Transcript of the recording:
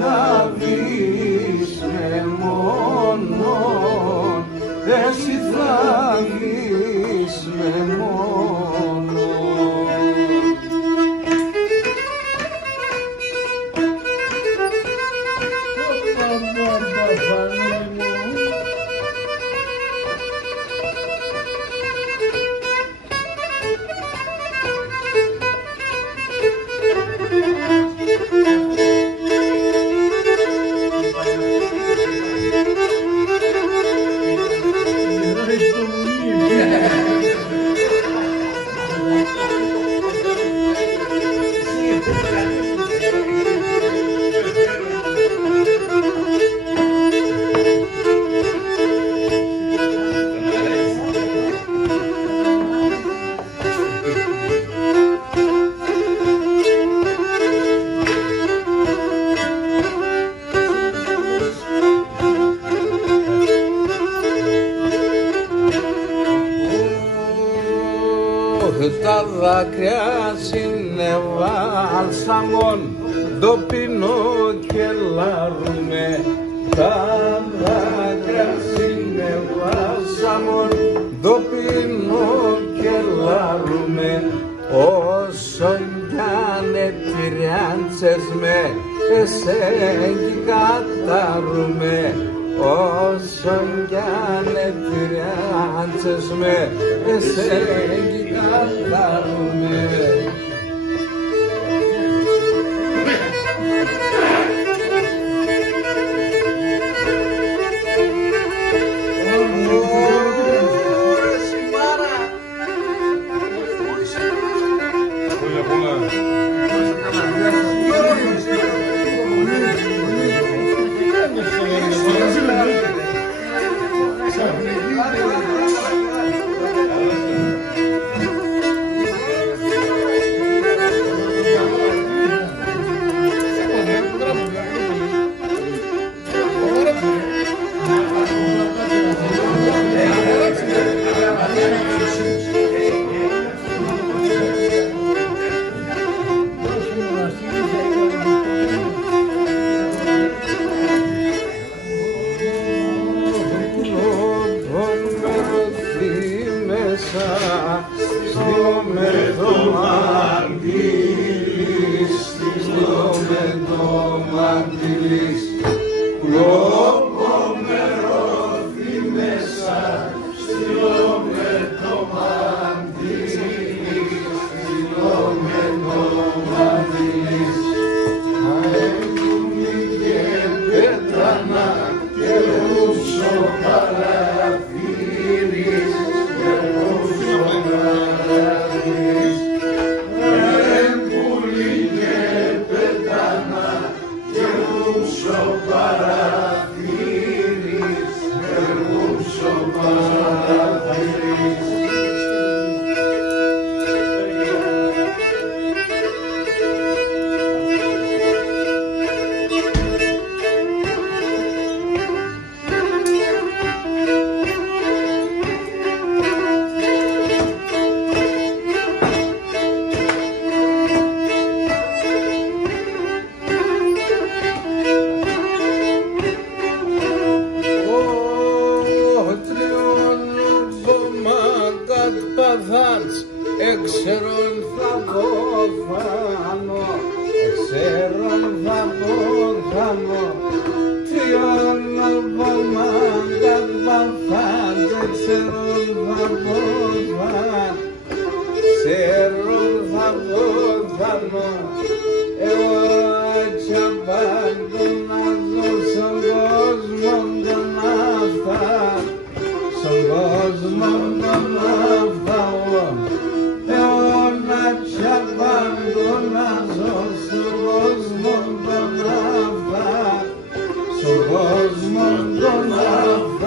θα δεις με μόνον, εσύ θα δεις με μόνον. Τα δάκρυα συνεβάλσαμον, το πίνω και λαρούμε. Τα δάκρυα συνεβάλσαμον, το πίνω και λαρούμε. Όσον κι αν ετυριάντσες με, εσέν κι καταρούμε. Όσον κι αν ετυριάντσες με, εσέν κι καταρούμε. Στο με το μαντήλις, στο με το μαντήλις, λόγω με ρώθη μέσα, στο με το μαντήλις, στο με το μαντήλις. Αέμουνι και πέτρανα και ρούσο παραθύρις, Εξέρον θα ποθάνω, εξέρον θα ποθάνω, τριών βομάγκατ παθάντ, εξέρον θα ποθάνω, εξέρον θα ποθάνω, εγώ έτσι απάντω να δω στον κόσμο τον αυτά, στον κόσμο τον αυτά. Να ζω στον κόσμο τον αυτά, στον κόσμο τον αυτά.